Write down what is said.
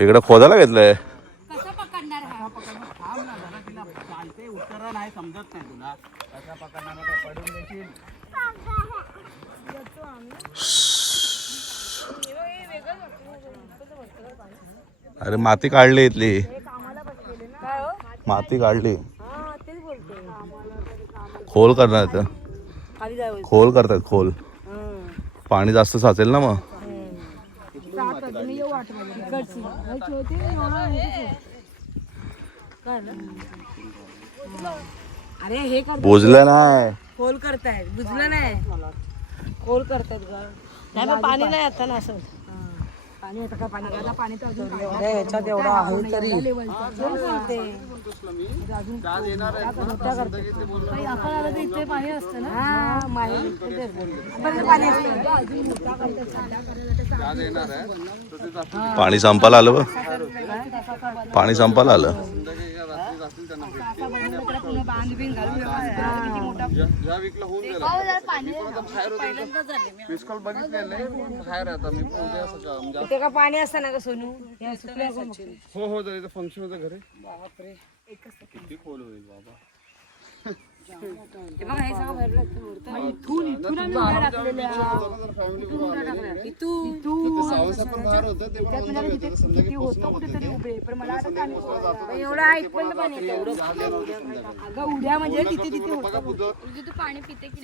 इकडे खोदायला घेतलंय. कसं पकडणार हा? थांब ना जरा, तिला चालते उतरा नाही समजत नाही तुला कसा पकडणार काय पडून देशील. अरे माती काढली इथली, माती काढली, खोल करणार इथं. खोल करतात खोल, पाणी जास्त साचेल ना मग. अरे हे बुजलं नाही. खोल करतायत, बुजलं नाही, खोल करतायत ग. नाही पण पाणी नाही आता ना असं. पाणी आता काय पाणी घाला, पाणी तर अजून ह्याच्यात एवढा आहे तरी इथे पाणी असतं ना. पाणी संपायला आलं बघ, पाणी संपायला आलं. इथे का पाणी असतं ना ग सोनू. हो हो इथं फंक्शन होतं घरी. बापरे किती खोल होईल बाबा. हे बघा हे सगळं भरलं इथून इथून आम्ही उड्या टाकलेल्या. किती होतं कुठेतरी उभे, पण मला आता पाणी एवढं इथपर्यंत पाणी येतं. अगं उड्या म्हणजे तिथे तिथे होतं. तू पाणी पिते की